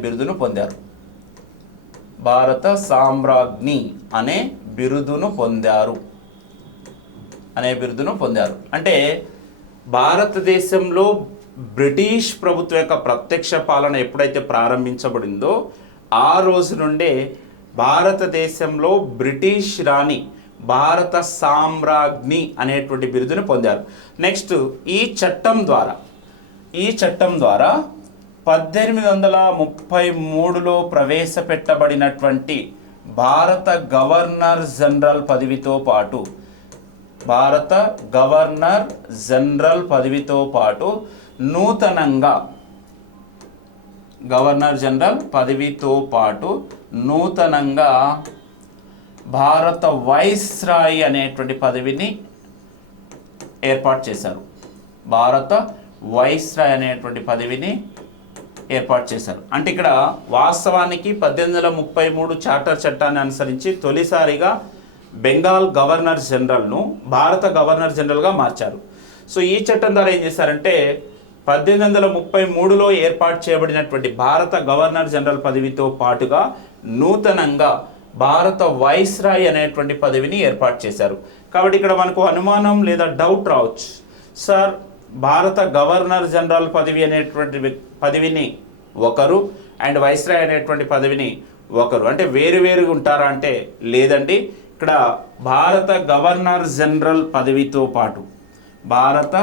బిరుదును పొందారు. భారత సామ్రాజ్ఞి అనే బిరుదును పొందారు. అనే బిరుదును పొందారు. అంటే భారతదేశంలో బ్రిటిష్ ప్రభుత్వం యొక్క ప్రత్యక్ష పాలన ఎప్పుడైతే ప్రారంభించబడిందో ఆ రోజు నుండే భారతదేశంలో బ్రిటిష్ రాణి భారత సామ్రాజ్ఞి అనేటువంటి బిరుదును పొందారు. నెక్స్ట్ ఈ చట్టం ద్వారా ఈ చట్టం ద్వారా పద్దెనిమిది వందల ముప్పై మూడులో ప్రవేశపెట్టబడినటువంటి భారత గవర్నర్ జనరల్ పదవితో పాటు భారత గవర్నర్ జనరల్ పదవితో పాటు నూతనంగా గవర్నర్ జనరల్ పదవితో పాటు నూతనంగా భారత వైస్రాయ్ అనేటువంటి పదవిని ఏర్పాటు చేశారు. భారత వైస్రాయ్ అనేటువంటి పదవిని ఏర్పాటు చేశారు. అంటే ఇక్కడ వాస్తవానికి పద్దెనిమిది వందల ముప్పై మూడు చార్టర్ చట్టాన్ని అనుసరించి తొలిసారిగా బెంగాల్ గవర్నర్ జనరల్ను భారత గవర్నర్ జనరల్గా మార్చారు. సో ఈ చట్టం ద్వారా ఏం చేశారంటే పద్దెనిమిది వందల ముప్పై మూడులో ఏర్పాటు చేయబడినటువంటి భారత గవర్నర్ జనరల్ పదవితో పాటుగా నూతనంగా భారత వైస్రాయ్ అనేటువంటి పదవిని ఏర్పాటు చేశారు. కాబట్టి ఇక్కడ మనకు అనుమానం లేదా డౌట్ రావచ్చు. సార్ భారత గవర్నర్ జనరల్ పదవి అనేటువంటి పదవిని ఒకరు అండ్ వైస్రాయ్ అనేటువంటి పదవిని ఒకరు. అంటే వేరు వేరుగా ఉంటారా అంటే లేదండి. ఇక్కడ భారత గవర్నర్ జనరల్ పదవితో పాటు భారత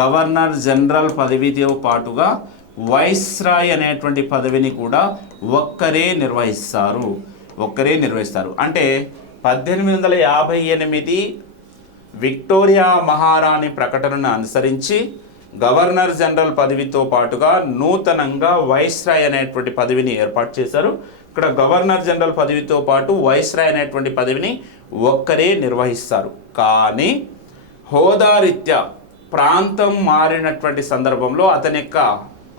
గవర్నర్ జనరల్ పదవితో పాటుగా వైస్రాయ్ అనేటువంటి పదవిని కూడా ఒక్కరే నిర్వహిస్తారు. ఒక్కరే నిర్వహిస్తారు. అంటే పద్దెనిమిది వందల యాభై ఎనిమిది విక్టోరియా మహారాణి ప్రకటనను అనుసరించి గవర్నర్ జనరల్ పదవితో పాటుగా నూతనంగా వైస్రాయ్ అనేటువంటి పదవిని ఏర్పాటు చేశారు. ఇక్కడ గవర్నర్ జనరల్ పదవితో పాటు వైస్రాయ్ అనేటువంటి పదవిని ఒక్కరే నిర్వహిస్తారు. కానీ హోదారీత్యా ప్రాంతం మారినటువంటి సందర్భంలో అతని యొక్క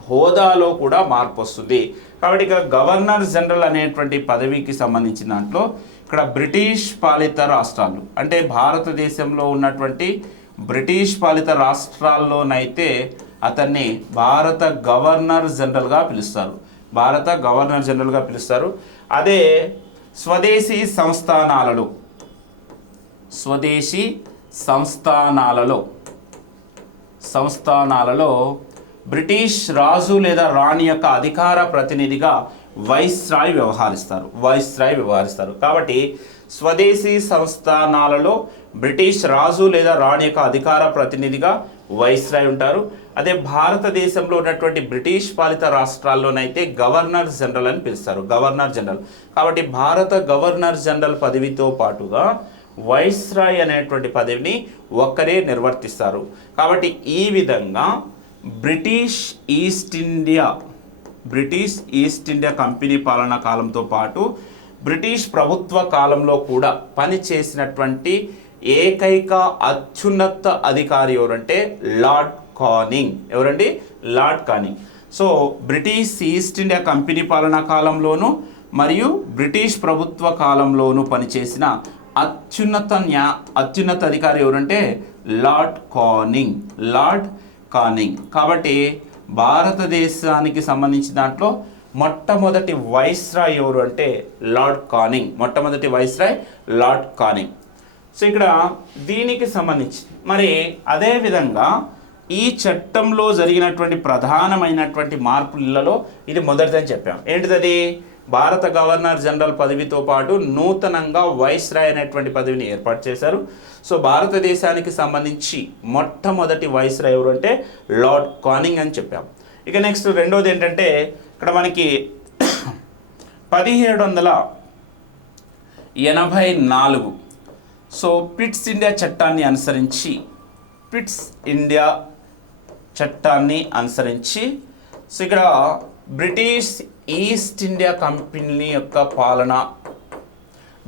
హోదాలో కూడా మార్పు వస్తుంది. కాబట్టి ఇక గవర్నర్ జనరల్ అనేటువంటి పదవికి సంబంధించిన దాంట్లో ఇక్కడ బ్రిటిష్ పాలిత రాష్ట్రాలు. అంటే భారతదేశంలో ఉన్నటువంటి బ్రిటిష్ పాలిత రాష్ట్రాల్లోనైతే అతన్ని భారత గవర్నర్ జనరల్గా పిలుస్తారు. భారత గవర్నర్ జనరల్గా పిలుస్తారు. అదే స్వదేశీ సంస్థానాలలో. స్వదేశీ సంస్థానాలలో. సంస్థానాలలో బ్రిటిష్ రాజు లేదా రాణి యొక్క అధికార ప్రతినిధిగా వైస్రాయ్ వ్యవహరిస్తారు వైస్రాయ్ వ్యవహరిస్తారు. కాబట్టి స్వదేశీ సంస్థానాలలో బ్రిటిష్ రాజు లేదా రాణి యొక్క అధికార ప్రతినిధిగా వైస్రాయ్ ఉంటారు. అదే భారతదేశంలో ఉన్నటువంటి బ్రిటిష్ పాలిత రాష్ట్రాల్లోనైతే గవర్నర్ జనరల్ అని పిలుస్తారు గవర్నర్ జనరల్. కాబట్టి భారత గవర్నర్ జనరల్ పదవితో పాటుగా వైస్రాయ్ అనేటువంటి పదవిని ఒక్కరే నిర్వర్తిస్తారు. కాబట్టి ఈ విధంగా British East India British East India company పాలనా కాలంతో పాటు బ్రిటిష్ ప్రభుత్వ కాలంలో కూడా పనిచేసినటువంటి ఏకైక అత్యున్నత అధికారి ఎవరంటే లార్డ్ కానింగ్. ఎవరండి? Lord Canning. So British East India company పాలనా కాలంలోను మరియు బ్రిటిష్ ప్రభుత్వ కాలంలోనూ పనిచేసిన అత్యున్నత న్యా అత్యున్నత అధికారి ఎవరంటే లార్డ్ కానింగ్. Lord Canning. కాబట్టి భారతదేశానికి సంబంధించి దాంట్లో మొట్టమొదటి వైస్రాయ్ ఎవరు అంటే లార్డ్ కానింగ్. మొట్టమొదటి వైస్రాయ్ లార్డ్ కానింగ్. సో ఇక్కడ దీనికి సంబంధించి మరి అదే విధంగా ఈ చట్టంలో జరిగినటువంటి ప్రధానమైనటువంటి మార్పులలో ఇది మొదటిదని చెప్పాం. ఏంటిది భారత గవర్నర్ జనరల్ పదవితో పాటు నూతనంగా వైస్రాయ్ అనేటువంటి పదవిని ఏర్పాటు చేశారు. సో భారతదేశానికి సంబంధించి మొట్టమొదటి వైస్రాయ్ ఎవరు అంటే లార్డ్ కానింగ్ అని చెప్పాం. ఇక నెక్స్ట్ రెండోది ఏంటంటే ఇక్కడ మనకి పదిహేడు వందల ఎనభై నాలుగు. సో పిట్స్ ఇండియా చట్టాన్ని అనుసరించి పిట్స్ ఇండియా చట్టాన్ని అనుసరించి సో ఇక్కడ బ్రిటిష్ ఈస్ట్ ఇండియా కంపెనీ యొక్క పాలన.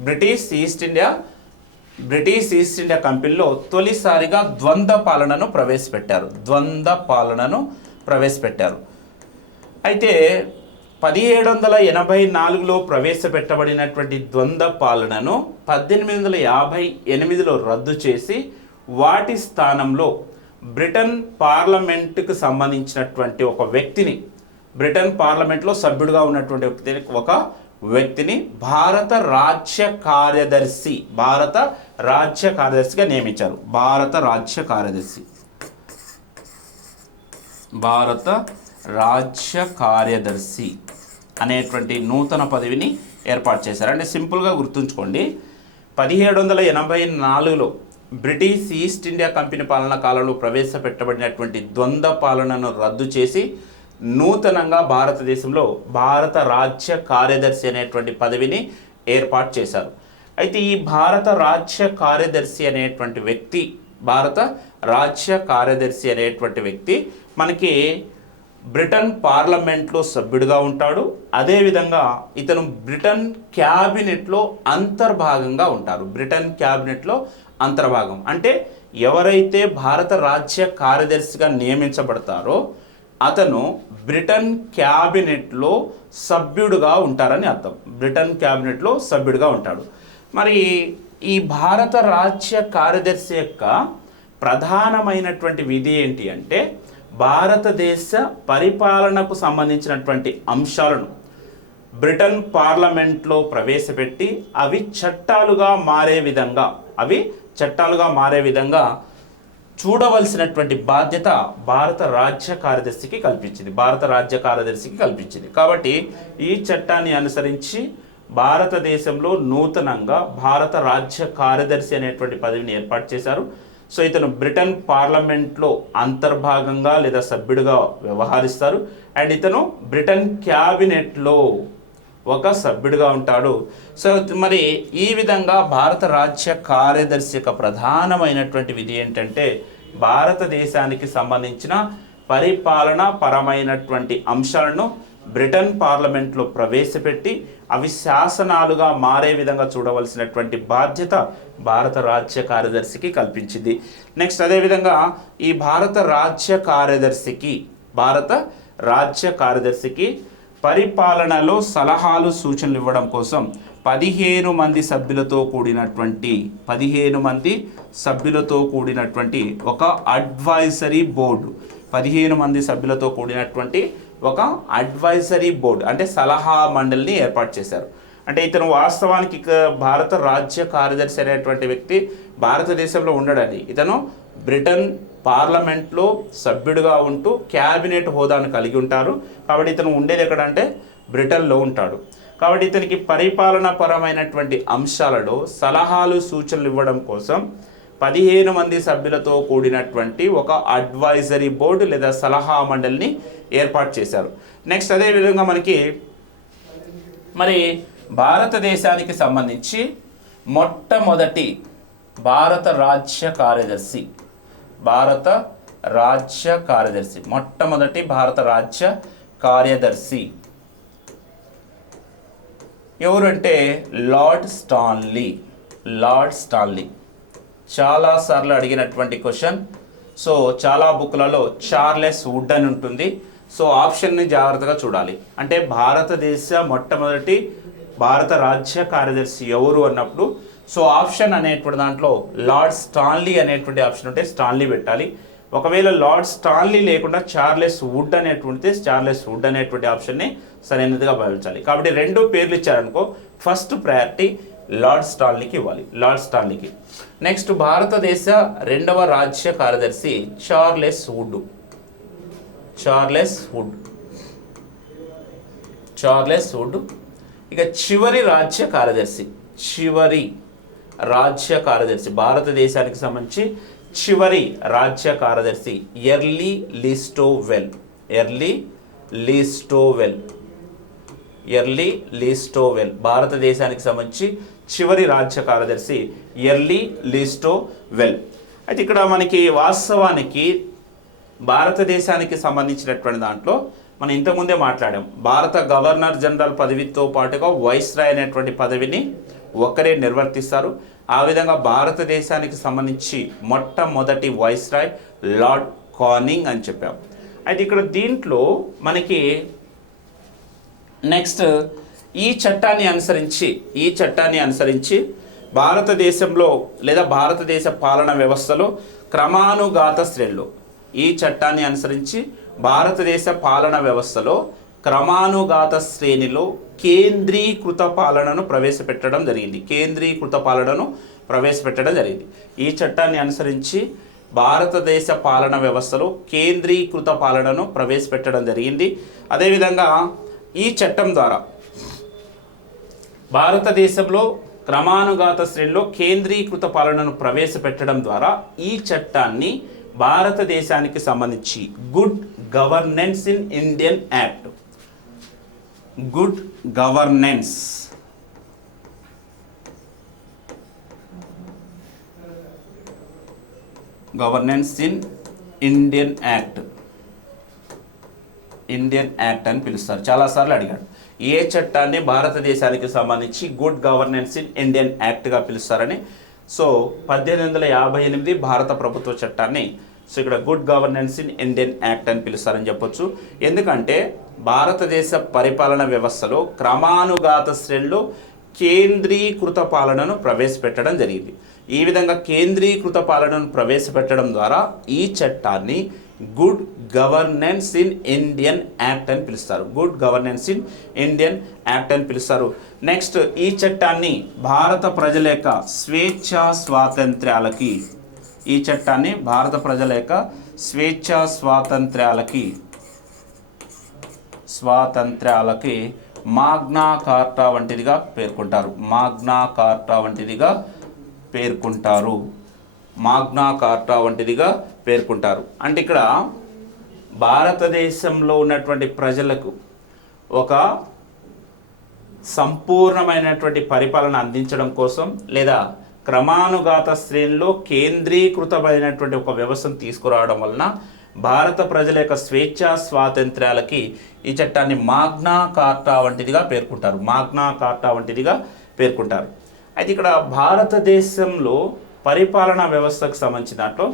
British East India British East India కంపెనీలో తొలిసారిగా ద్వంద్వ పాలనను ప్రవేశపెట్టారు. ద్వంద్వ పాలనను ప్రవేశపెట్టారు. అయితే పదిహేడు వందల ఎనభై నాలుగులో ప్రవేశపెట్టబడినటువంటి ద్వంద్వ పాలనను పద్దెనిమిది వందల యాభై ఎనిమిదిలో రద్దు చేసి వాటి స్థానంలో బ్రిటన్ పార్లమెంటుకు సంబంధించినటువంటి ఒక వ్యక్తిని బ్రిటన్ పార్లమెంట్లో సభ్యుడిగా ఉన్నటువంటి ఒక వ్యక్తిని భారత రాజ్య కార్యదర్శి భారత రాజ్య కార్యదర్శిగా నియమించారు. భారత రాజ్య కార్యదర్శి. భారత రాజ్య కార్యదర్శి అనేటువంటి నూతన పదవిని ఏర్పాటు చేశారు. అంటే సింపుల్గా గుర్తుంచుకోండి. పదిహేడు వందల ఎనభై నాలుగులో బ్రిటిష్ ఈస్ట్ ఇండియా కంపెనీ పాలన కాలంలో ప్రవేశపెట్టబడినటువంటి ద్వంద్వ పాలనను రద్దు చేసి నూతనంగా భారతదేశంలో భారత రాజ్య కార్యదర్శి అనేటువంటి పదవిని ఏర్పాటు చేశారు. అయితే ఈ భారత రాజ్య కార్యదర్శి అనేటువంటి వ్యక్తి భారత రాజ్య కార్యదర్శి అనేటువంటి వ్యక్తి మనకి బ్రిటన్ పార్లమెంట్లో సభ్యుడిగా ఉంటాడు. అదేవిధంగా ఇతను బ్రిటన్ క్యాబినెట్లో అంతర్భాగంగా ఉంటారు. బ్రిటన్ క్యాబినెట్లో అంతర్భాగం. అంటే ఎవరైతే భారత రాజ్య కార్యదర్శిగా నియమించబడతారో అతను బ్రిటన్ క్యాబినెట్లో సభ్యుడుగా ఉంటారని అర్థం. బ్రిటన్ క్యాబినెట్లో సభ్యుడిగా ఉంటాడు. మరి ఈ భారత రాజ్య కార్యదర్శి యొక్క ప్రధానమైనటువంటి విధి ఏంటి అంటే భారతదేశ పరిపాలనకు సంబంధించినటువంటి అంశాలను బ్రిటన్ పార్లమెంట్లో ప్రవేశపెట్టి అవి చట్టాలుగా మారే విధంగా అవి చట్టాలుగా మారే విధంగా చూడవలసినటువంటి బాధ్యత భారత రాజ్య కార్యదర్శికి కల్పించింది. భారత రాజ్య కార్యదర్శికి కల్పించింది. కాబట్టి ఈ చట్టాన్ని అనుసరించి భారతదేశంలో నూతనంగా భారత రాజ్య కార్యదర్శి అనేటువంటి పదవిని ఏర్పాటు చేశారు. సో ఇతను బ్రిటన్ పార్లమెంట్లో అంతర్భాగంగా లేదా సభ్యుడిగా వ్యవహరిస్తారు. అండ్ ఇతను బ్రిటన్ క్యాబినెట్లో ఒక సభ్యుడిగా ఉంటాడు. సో మరి ఈ విధంగా భారత రాజ్య కార్యదర్శి యొక్క ప్రధానమైనటువంటి విధి ఏంటంటే భారతదేశానికి సంబంధించిన పరిపాలన పరమైనటువంటి అంశాలను బ్రిటన్ పార్లమెంట్లో ప్రవేశపెట్టి అవి శాసనాలుగా మారే విధంగా చూడవలసినటువంటి బాధ్యత భారత రాజ్య కార్యదర్శికి కల్పించింది. నెక్స్ట్ అదేవిధంగా ఈ భారత రాజ్య కార్యదర్శికి భారత రాజ్య కార్యదర్శికి పరిపాలనలో సలహాలు సూచనలు ఇవ్వడం కోసం పదిహేను మంది సభ్యులతో కూడినటువంటి పదిహేను మంది సభ్యులతో కూడినటువంటి ఒక అడ్వైజరీ బోర్డు పదిహేను మంది సభ్యులతో కూడినటువంటి ఒక అడ్వైజరీ బోర్డు అంటే సలహా మండలిని ఏర్పాటు చేశారు. అంటే ఇతను వాస్తవానికి భారత రాజ్య కార్యదర్శి అనేటువంటి వ్యక్తి భారతదేశంలో ఉండడని ఇతను బ్రిటన్ పార్లమెంట్లో సభ్యుడిగా ఉంటూ క్యాబినెట్ హోదాను కలిగి ఉంటారు. కాబట్టి ఇతను ఉండేది ఎక్కడంటే బ్రిటన్లో ఉంటాడు. కాబట్టి ఇతనికి పరిపాలన పరమైనటువంటి అంశాలలో సలహాలు సూచనలు ఇవ్వడం కోసం పదిహేను మంది సభ్యులతో కూడినటువంటి ఒక అడ్వైజరీ బోర్డు లేదా సలహా మండలిని ఏర్పాటు చేశారు. నెక్స్ట్ అదేవిధంగా మనకి మరి భారతదేశానికి సంబంధించి మొట్టమొదటి భారత రాజ్య కార్యదర్శి భారత రాజ్య కార్యదర్శి మొట్టమొదటి భారత రాజ్య కార్యదర్శి. ఎవరంటే లార్డ్ స్టాన్లీ. Lord Stanley. చాలాసార్లు అడిగినటువంటి క్వశ్చన్. సో చాలా బుక్లలో చార్లెస్ వుడ్ అని ఉంటుంది. సో ఆప్షన్ని జాగ్రత్తగా చూడాలి. అంటే భారతదేశ మొట్టమొదటి భారత రాజ్య కార్యదర్శి ఎవరు అన్నప్పుడు సో ఆప్షన్ అనేటువంటి దాంట్లో లార్డ్ స్టాన్లీ అనేటువంటి ఆప్షన్ ఉంటే స్టాన్లీ పెట్టాలి. ఒకవేళ లార్డ్ స్టాన్లీ లేకుండా చార్లెస్ వుడ్ అనేటువంటిది చార్లెస్ వుడ్ అనేటువంటి ఆప్షన్ని సరైనదిగా భావించాలి. కాబట్టి రెండు పేర్లు ఇచ్చారనుకో ఫస్ట్ ప్రయారిటీ లార్డ్ స్టాన్లీకి ఇవ్వాలి. లార్డ్ స్టాన్లీకి. నెక్స్ట్ భారతదేశ రెండవ రాజ్య కార్యదర్శి Charles Wood. Charles Wood. Charles Wood. ఇక చివరి రాజ్య కార్యదర్శి. చివరి రాజ్య కార్యదర్శి భారతదేశానికి సంబంధించి చివరి రాజ్య కార్యదర్శి Earl Listowel. Earl Listowel. Earl Listowel. భారతదేశానికి సంబంధించి చివరి రాజ్య కార్యదర్శి ఎర్లీ లీస్టోవెల్. అయితే ఇక్కడ మనకి వాస్తవానికి భారతదేశానికి సంబంధించినటువంటి దాంట్లో మనం ఇంతకుముందే మాట్లాడాం. భారత గవర్నర్ జనరల్ పదవితో పాటుగా వైస్రాయ్ అనేటువంటి పదవిని ఒక్కరే నిర్వర్తిస్తారు. ఆ విధంగా భారతదేశానికి సంబంధించి మొట్టమొదటి వైస్రాయ్ లార్డ్ కానింగ్ అని చెప్పాం. అయితే ఇక్కడ దీంట్లో మనకి నెక్స్ట్ ఈ చట్టాన్ని అనుసరించి ఈ చట్టాన్ని అనుసరించి భారతదేశంలో లేదా భారతదేశ పాలన వ్యవస్థలో క్రమానుఘాత శ్రేణులు. ఈ చట్టాన్ని అనుసరించి భారతదేశ పాలన వ్యవస్థలో క్రమానుగాత శ్రేణిలో కేంద్రీకృత పాలనను ప్రవేశపెట్టడం జరిగింది. కేంద్రీకృత పాలనను ప్రవేశపెట్టడం జరిగింది. ఈ చట్టాన్ని అనుసరించి భారతదేశ పాలన వ్యవస్థలో కేంద్రీకృత పాలనను ప్రవేశపెట్టడం జరిగింది. అదేవిధంగా ఈ చట్టం ద్వారా భారతదేశంలో క్రమానుగాత శ్రేణిలో కేంద్రీకృత పాలనను ప్రవేశపెట్టడం ద్వారా ఈ చట్టాన్ని భారతదేశానికి సంబంధించి good governance in Indian act good governance. Governance in Indian act. Indian act అని పిలుస్తారు. చాలాసార్లు అడిగాడు. ఏ చట్టాన్ని భారతదేశానికి సంబంధించి గుడ్ గవర్నెన్స్ ఇన్ ఇండియన్ యాక్ట్గా పిలుస్తారని. సో పద్దెనిమిది వందల యాభై ఎనిమిది భారత ప్రభుత్వ చట్టాన్ని. సో ఇక్కడ good governance in Indian act అని పిలుస్తారని చెప్పొచ్చు. ఎందుకంటే భారతదేశ పరిపాలన వ్యవస్థలో క్రమానుగత శ్రేణిలో కేంద్రీకృత పాలనను ప్రవేశపెట్టడం జరిగింది. ఈ విధంగా కేంద్రీకృత పాలనను ప్రవేశపెట్టడం ద్వారా ఈ చట్టాన్ని good governance in Indian act అని పిలుస్తారు. Good governance in Indian act అని పిలుస్తారు. నెక్స్ట్ ఈ చట్టాన్ని భారత ప్రజల యొక్క స్వేచ్ఛా స్వాతంత్ర్యాలకి ఈ చట్టాన్ని భారత ప్రజల యొక్క స్వేచ్ఛా స్వాతంత్ర్యాలకి స్వాతంత్ర్యాలకి మాగ్నా కార్టా వంటిదిగా పేర్కొంటారు. మాగ్నా కార్టా వంటిదిగా పేర్కొంటారు. మాగ్నా కార్టా వంటిదిగా పేర్కొంటారు. అంటే ఇక్కడ భారతదేశంలో ఉన్నటువంటి ప్రజలకు ఒక సంపూర్ణమైనటువంటి పరిపాలన అందించడం కోసం లేదా క్రమానుగత శ్రేణిలో కేంద్రీకృతమైనటువంటి ఒక వ్యవస్థను తీసుకురావడం వలన భారత ప్రజల యొక్క స్వేచ్ఛా స్వాతంత్ర్యాలకి ఈ చట్టాన్ని మాగ్నా కార్టా వంటిదిగా పేర్కొంటారు. మాగ్నా కార్టా వంటిదిగా పేర్కొంటారు. అయితే ఇక్కడ భారతదేశంలో పరిపాలనా వ్యవస్థకు సంబంధించిన దాంట్లో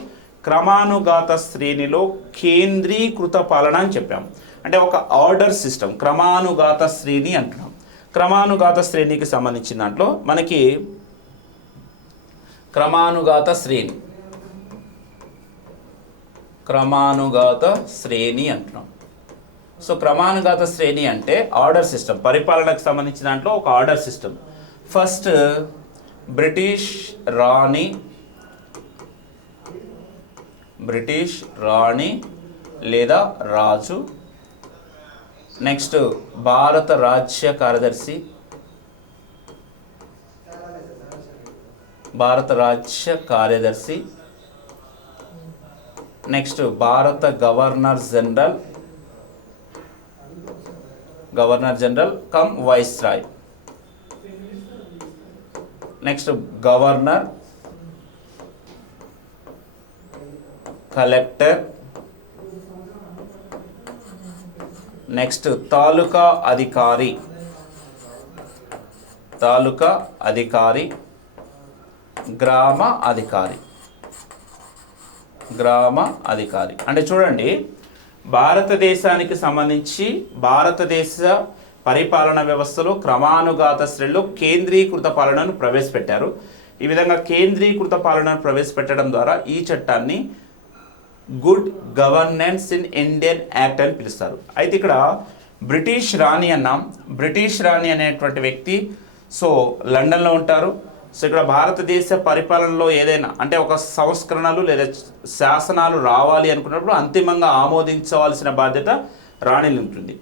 క్రమానుగాత శ్రేణిలో కేంద్రీకృత పాలన అని చెప్పాం అంటే ఒక ఆర్డర్ సిస్టమ్ క్రమానుగాత శ్రేణి అంటున్నాం. క్రమానుగాత శ్రేణికి సంబంధించిన దాంట్లో మనకి క్రమానుగాత శ్రేణి క్రమానుగత శ్రేణి అంటున్నాం. సో క్రమానుగత శ్రేణి అంటే ఆర్డర్ సిస్టమ్. పరిపాలనకు సంబంధించిన దాంట్లో ఒక ఆర్డర్ సిస్టమ్. ఫస్ట్ బ్రిటిష్ రాణి బ్రిటిష్ రాణి లేదా రాజు. నెక్స్ట్ భారత రాజ్య కార్యదర్శి. భారత రాజ్య కార్యదర్శి. నెక్స్ట్ భారత governor general governor general cum viceroy next governor collector next taluka అధికారి తాలూకా అధికారి గ్రామ అధికారి గ్రామ అధికారి. అంటే చూడండి భారతదేశానికి సంబంధించి భారతదేశ పరిపాలన వ్యవస్థలో క్రమానుగత శ్రేణిలో కేంద్రీకృత పాలనను ప్రవేశపెట్టారు. ఈ విధంగా కేంద్రీకృత పాలనను ప్రవేశపెట్టడం ద్వారా ఈ చట్టాన్ని good governance in Indian act అని పిలుస్తారు. అయితే ఇక్కడ బ్రిటిష్ రాణి అన్నాం. బ్రిటిష్ రాణి అనేటువంటి వ్యక్తి సో లండన్లో ఉంటారు. సో ఇక్కడ భారతదేశ పరిపాలనలో ఏదైనా అంటే ఒక సంస్కరణలు లేదా శాసనాలు రావాలి అనుకున్నప్పుడు అంతిమంగా ఆమోదించవలసిన బాధ్యత రాణిని ఉంటుంది.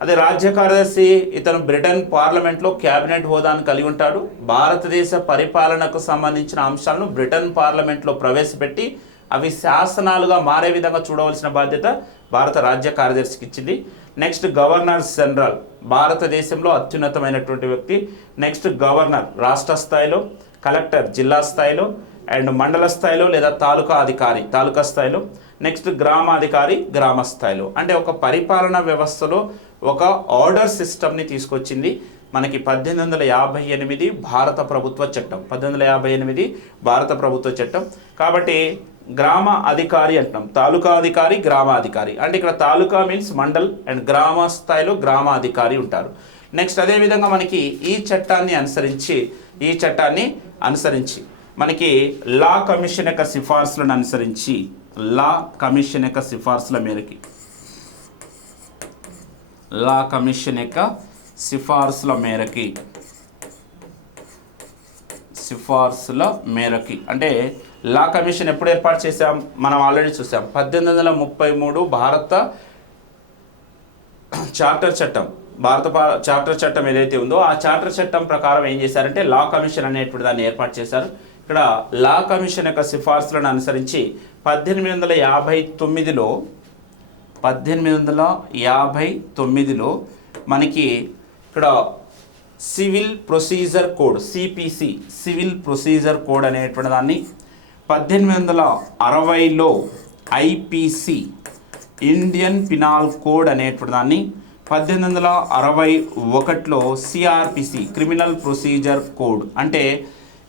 అదే రాజ్య కార్యదర్శి ఇతను బ్రిటన్ పార్లమెంట్లో క్యాబినెట్ హోదాను కలిగి ఉంటాడు. భారతదేశ పరిపాలనకు సంబంధించిన అంశాలను బ్రిటన్ పార్లమెంట్లో ప్రవేశపెట్టి అవి శాసనాలుగా మారే విధంగా చూడవలసిన బాధ్యత భారత రాజ్య కార్యదర్శికి ఇచ్చింది. నెక్స్ట్ గవర్నర్ జనరల్ భారతదేశంలో అత్యున్నతమైనటువంటి వ్యక్తి నెక్స్ట్ గవర్నర్ రాష్ట్ర స్థాయిలో కలెక్టర్ జిల్లా స్థాయిలో అండ్ మండల స్థాయిలో లేదా తాలూకా అధికారి తాలూకా స్థాయిలో నెక్స్ట్ గ్రామాధికారి గ్రామ స్థాయిలో. అంటే ఒక పరిపాలన వ్యవస్థలో ఒక ఆర్డర్ సిస్టమ్ని తీసుకొచ్చింది మనకి పద్దెనిమిది వందల యాభై ఎనిమిది భారత ప్రభుత్వ చట్టం. పద్దెనిమిది వందల యాభై ఎనిమిది భారత ప్రభుత్వ చట్టం. కాబట్టి గ్రామ అధికారి అంటున్నాం. తాలూకా అధికారి గ్రామాధికారి అంటే ఇక్కడ తాలూకా మీన్స్ మండల్ అండ్ గ్రామ స్థాయిలో గ్రామాధికారి ఉంటారు. నెక్స్ట్ అదేవిధంగా మనకి ఈ చట్టాన్ని అనుసరించి ఈ చట్టాన్ని అనుసరించి మనకి లా కమిషన్ యొక్క సిఫార్సులను అనుసరించి లా కమిషన్ యొక్క సిఫార్సుల మేరకి లా కమిషన్ యొక్క సిఫార్సుల మేరకి సిఫార్సుల మేరకి. అంటే లా కమిషన్ ఎప్పుడు ఏర్పాటు చేశాం? మనం ఆల్రెడీ చూసాం. పద్దెనిమిది వందల ముప్పై మూడు భారత చార్టర్ చట్టం. భారత చార్టర్ చట్టం ఏదైతే ఉందో ఆ చార్టర్ చట్టం ప్రకారం ఏం చేశారంటే లా కమిషన్ అనేటువంటి దాన్ని ఏర్పాటు చేశారు. ఇక్కడ లా కమిషన్ యొక్క సిఫార్సులను అనుసరించి పద్దెనిమిది వందల యాభై తొమ్మిదిలో పద్దెనిమిది వందల యాభై తొమ్మిదిలో మనకి ఇక్కడ civil procedure code CPC civil procedure code అనేటువంటి దాన్ని పద్దెనిమిది వందల అరవైలో ఐపీసీ ఇండియన్ పినాల్ కోడ్ అనేటువంటి దాన్ని పద్దెనిమిది వందల అరవై ఒకటిలో సిఆర్పిసి క్రిమినల్ ప్రొసీజర్ కోడ్ అంటే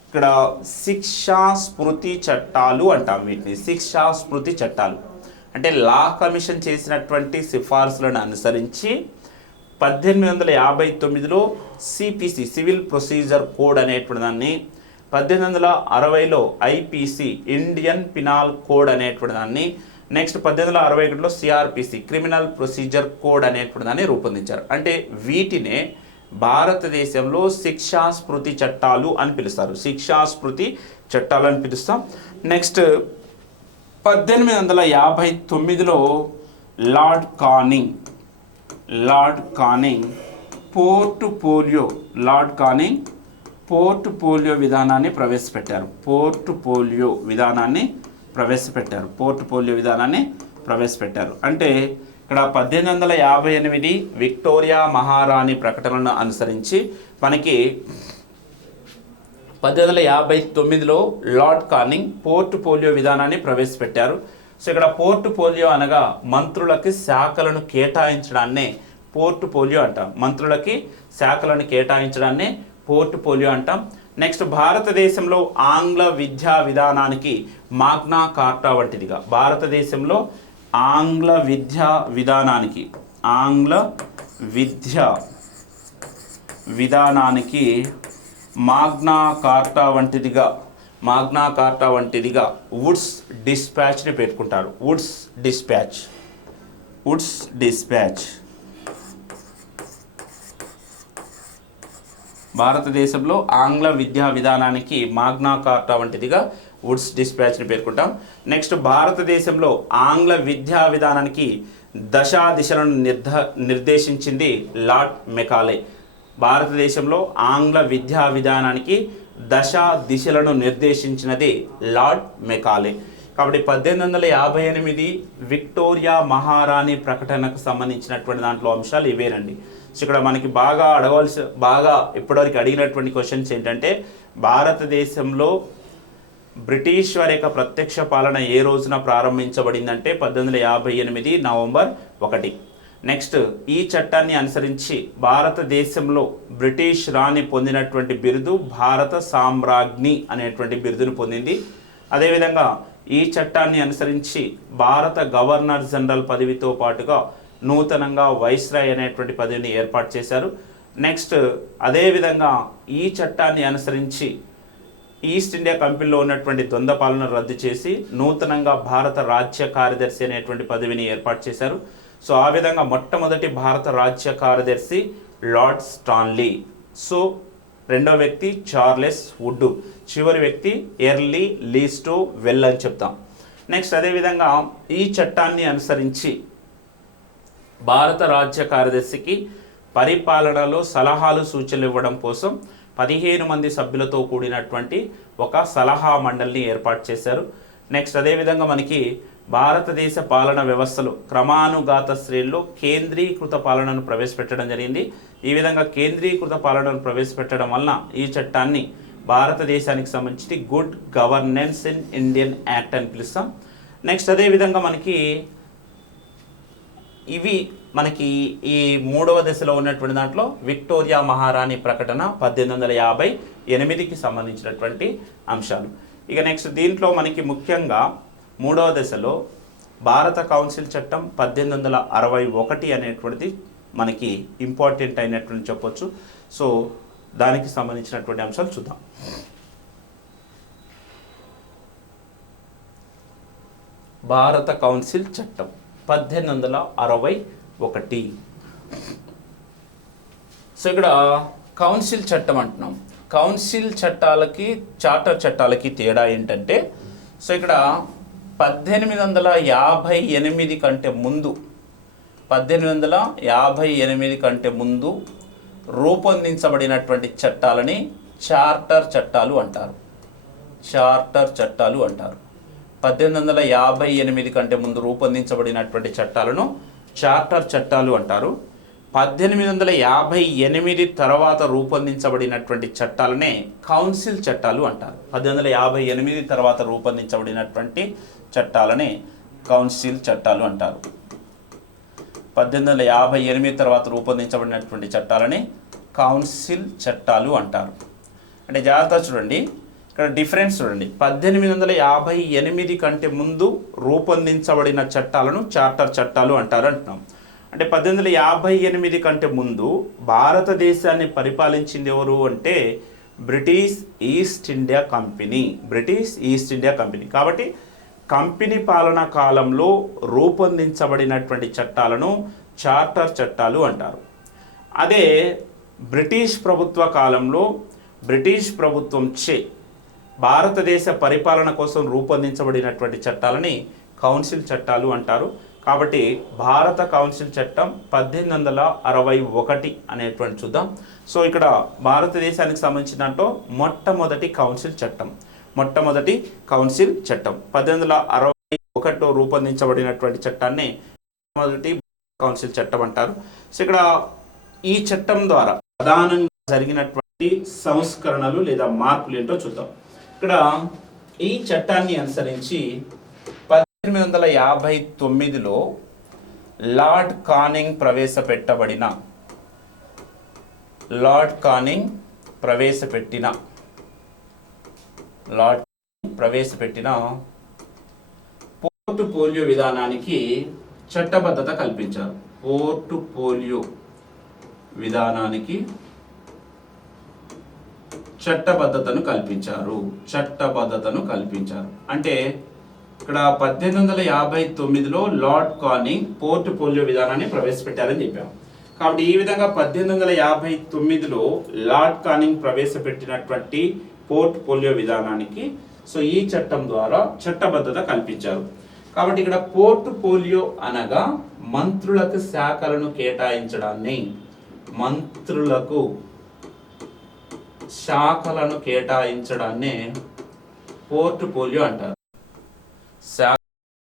ఇక్కడ శిక్షా స్మృతి చట్టాలు అంటాం వీటిని శిక్షా స్మృతి చట్టాలు. అంటే లా కమిషన్ చేసినటువంటి సిఫార్సులను అనుసరించి పద్దెనిమిది వందల యాభై తొమ్మిదిలో సిపిసి సివిల్ ప్రొసీజర్ కోడ్ అనేటువంటి దాన్ని పద్దెనిమిది వందల అరవైలో ఐపీసీ ఇండియన్ పినాల్ కోడ్ అనేటువంటి దాన్ని నెక్స్ట్ పద్దెనిమిది వందల అరవై ఒకటిలో సిఆర్పిసి క్రిమినల్ ప్రొసీజర్ కోడ్ అనేటువంటి దాన్ని రూపొందించారు. అంటే వీటినే భారతదేశంలో శిక్షా స్మృతి చట్టాలు అని పిలుస్తారు. శిక్షా స్మృతి చట్టాలు అని పిలుస్తాం. నెక్స్ట్ పద్దెనిమిది వందల యాభై తొమ్మిదిలో Lord Canning Lord Canning portfolio Lord Canning portfolio విధానాన్ని ప్రవేశపెట్టారు. పోర్ట్ పోలియో విధానాన్ని ప్రవేశపెట్టారు. పోర్ట్ పోలియో విధానాన్ని ప్రవేశపెట్టారు. అంటే ఇక్కడ పద్దెనిమిది వందల యాభై ఎనిమిది విక్టోరియా మహారాణి ప్రకటనను అనుసరించి మనకి పద్దెనిమిది వందల యాభై తొమ్మిదిలో లార్డ్ కార్నింగ్ పోర్ట్ పోలియో విధానాన్ని ప్రవేశపెట్టారు. సో ఇక్కడ పోర్ట్ పోలియో అనగా మంత్రులకి శాఖలను కేటాయించడాన్నే పోర్ట్ పోలియో అంటాం. మంత్రులకి శాఖలను కేటాయించడాన్నే పోర్ట్ పోలియో అంటాం. నెక్స్ట్ భారతదేశంలో ఆంగ్ల విద్యా విధానానికి మాగ్నా కార్టా వంటిదిగా. భారతదేశంలో ఆంగ్ల విద్యా విధానానికి ఆంగ్ల విద్యా విధానానికి మాగ్నా కార్టా వంటిదిగా మాగ్నా కార్టా వంటిదిగా వుడ్స్ డిస్పాచ్ని పెట్టుకుంటారు వుడ్స్ డిస్పాచ్. Woods dispatch. భారతదేశంలో ఆంగ్ల విద్యా విధానానికి మాగ్నా కార్టా వంటిదిగా వుడ్స్ డిస్పాచ్ని పేర్కొంటాం. నెక్స్ట్ భారతదేశంలో ఆంగ్ల విద్యా విధానానికి దశా దిశలను నిర్ధ నిర్దేశించింది లార్డ్ మెకాలే. భారతదేశంలో ఆంగ్ల విద్యా విధానానికి దశ దిశలను నిర్దేశించినది లార్డ్ మెకాలే. కాబట్టి పద్దెనిమిది వందల యాభై ఎనిమిది విక్టోరియా మహారాణి ప్రకటనకు సంబంధించినటువంటి దాంట్లో అంశాలు ఇవేనండి. సో ఇక్కడ మనకి బాగా అడగవలసి బాగా ఇప్పటివరకు అడిగినటువంటి క్వశ్చన్స్ ఏంటంటే భారతదేశంలో బ్రిటిష్ వారి యొక్క ప్రత్యక్ష పాలన ఏ రోజున ప్రారంభించబడిందంటే పద్దెనిమిది వందల యాభై ఎనిమిది నవంబర్ ఒకటి. నెక్స్ట్ ఈ చట్టాన్ని అనుసరించి భారతదేశంలో బ్రిటిష్ రాణి పొందినటువంటి బిరుదు భారత సామ్రాజ్ఞి అనేటువంటి బిరుదును పొందింది. అదేవిధంగా ఈ చట్టాన్ని అనుసరించి భారత గవర్నర్ జనరల్ పదవితో పాటుగా నూతనంగా వైస్రాయ్ అనేటువంటి పదవిని ఏర్పాటు చేశారు. నెక్స్ట్ అదేవిధంగా ఈ చట్టాన్ని అనుసరించి ఈస్ట్ ఇండియా కంపెనీలో ఉన్నటువంటి ద్వంద్వ పాలన రద్దు చేసి నూతనంగా భారత రాజ్య కార్యదర్శి అనేటువంటి పదవిని ఏర్పాటు చేశారు. సో ఆ విధంగా మొట్టమొదటి భారత రాజ్య కార్యదర్శి లార్డ్ స్టాన్లీ. సో రెండో వ్యక్తి చార్లెస్ వుడ్ చివరి వ్యక్తి ఎర్లీ లీస్టో వెల్ అని చెప్తాం. నెక్స్ట్ అదేవిధంగా ఈ చట్టాన్ని అనుసరించి భారత రాజ్య కార్యదర్శికి పరిపాలనలో సలహాలు సూచనలు ఇవ్వడం కోసం పదిహేను మంది సభ్యులతో కూడినటువంటి ఒక సలహా మండలిని ఏర్పాటు చేశారు. నెక్స్ట్ అదేవిధంగా మనకి భారతదేశ పాలన వ్యవస్థలో క్రమానుగాత శ్రేణిలో కేంద్రీకృత పాలనను ప్రవేశపెట్టడం జరిగింది. ఈ విధంగా కేంద్రీకృత పాలనను ప్రవేశపెట్టడం వలన ఈ చట్టాన్ని భారతదేశానికి సంబంధించి good governance in Indian act అని పిలుస్తాం. నెక్స్ట్ అదేవిధంగా మనకి ఇవి మనకి ఈ మూడవ దశలో ఉన్నటువంటి దాంట్లో విక్టోరియా మహారాణి ప్రకటన పద్దెనిమిది వందల యాభై ఎనిమిదికి సంబంధించినటువంటి అంశాలు. ఇక నెక్స్ట్ దీంట్లో మనకి ముఖ్యంగా మూడవ దశలో భారత కౌన్సిల్ చట్టం పద్దెనిమిది వందల అరవై ఒకటి అనేటువంటిది మనకి ఇంపార్టెంట్ అయినటువంటి చెప్పొచ్చు. సో దానికి సంబంధించినటువంటి అంశాలు చూద్దాం. భారత కౌన్సిల్ చట్టం. పద్దెనిమిది వందల అరవై ఒకటి. సో ఇక్కడ కౌన్సిల్ చట్టం అంటున్నాం. కౌన్సిల్ చట్టాలకి చార్టర్ చట్టాలకి తేడా ఏంటంటే సో ఇక్కడ పద్దెనిమిది వందల యాభై ఎనిమిది కంటే ముందు పద్దెనిమిది వందల యాభై ఎనిమిది కంటే ముందు రూపొందించబడినటువంటి చట్టాలని చార్టర్ చట్టాలు అంటారు. చార్టర్ చట్టాలు అంటారు. పద్దెనిమిది వందల యాభై ఎనిమిది కంటే ముందు రూపొందించబడినటువంటి చట్టాలను చార్టర్ చట్టాలు అంటారు. పద్దెనిమిది వందల యాభై ఎనిమిది తర్వాత రూపొందించబడినటువంటి చట్టాలనే కౌన్సిల్ చట్టాలు అంటారు. పద్దెనిమిది వందల యాభై ఎనిమిది తర్వాత రూపొందించబడినటువంటి చట్టాలనే కౌన్సిల్ చట్టాలు అంటారు. పద్దెనిమిది వందల యాభై ఎనిమిది తర్వాత రూపొందించబడినటువంటి చట్టాలని కౌన్సిల్ చట్టాలు అంటారు. అంటే జాగ్రత్త చూడండి. ఇక్కడ డిఫరెన్స్ చూడండి. పద్దెనిమిది వందల యాభై ఎనిమిది కంటే ముందు రూపొందించబడిన చట్టాలను చార్టర్ చట్టాలు అంటారు అంటున్నాం. అంటే పద్దెనిమిది వందల యాభై ఎనిమిది కంటే ముందు భారతదేశాన్ని పరిపాలించింది ఎవరు అంటే British East India company British East India company. కాబట్టి కంపెనీ పాలన కాలంలో రూపొందించబడినటువంటి చట్టాలను చార్టర్ చట్టాలు అంటారు. అదే బ్రిటిష్ ప్రభుత్వ కాలంలో బ్రిటిష్ ప్రభుత్వం చే భారతదేశ పరిపాలన కోసం రూపొందించబడినటువంటి చట్టాలని కౌన్సిల్ చట్టాలు అంటారు. కాబట్టి భారత కౌన్సిల్ చట్టం పద్దెనిమిది వందల అరవై ఒకటి అనేటువంటి చూద్దాం. సో ఇక్కడ భారతదేశానికి సంబంధించిన దాంట్లో మొట్టమొదటి కౌన్సిల్ చట్టం మొట్టమొదటి కౌన్సిల్ చట్టం. పద్దెనిమిది వందల అరవై ఒకటిలో రూపొందించబడినటువంటి చట్టాన్ని మొదటి కౌన్సిల్ చట్టం అంటారు. సో ఇక్కడ ఈ చట్టం ద్వారా ప్రధానంగా జరిగినటువంటి సంస్కరణలు లేదా మార్పులు ఏంటో చూద్దాం. ఇక్కడ ఈ చట్టాన్ని అనుసరించి పద్దెనిమిది వందల యాభై తొమ్మిదిలో లార్డ్ కానింగ్ ప్రవేశపెట్టబడిన లార్డ్ కానింగ్ ప్రవేశపెట్టిన లార్డ్ ప్రవేశపెట్టిన పోర్టు పోలియో విధానానికి చట్టబద్ధత కల్పించారు. పోర్టు పోలియో విధానానికి చట్టబద్ధతను కల్పించారు. చట్టబద్ధతను కల్పించారు. అంటే ఇక్కడ పద్దెనిమిది వందల యాభై తొమ్మిదిలో లార్డ్ కానింగ్ పోర్ట్ పోలియో విధానాన్ని ప్రవేశపెట్టారని చెప్పాము కాబట్టి ఈ విధంగా పద్దెనిమిది వందల యాభై తొమ్మిదిలో లార్డ్ కానింగ్ ప్రవేశపెట్టినటువంటి పోర్ట్ పోలియో విధానానికి సో ఈ చట్టం ద్వారా చట్టబద్ధత కల్పించారు. కాబట్టి ఇక్కడ పోర్ట్ పోలియో అనగా మంత్రులకు శాఖలను కేటాయించడాన్ని మంత్రులకు శాఖలను కేటాయించడాన్ని పోర్ట్ పోలియో అంటారు. శాఖ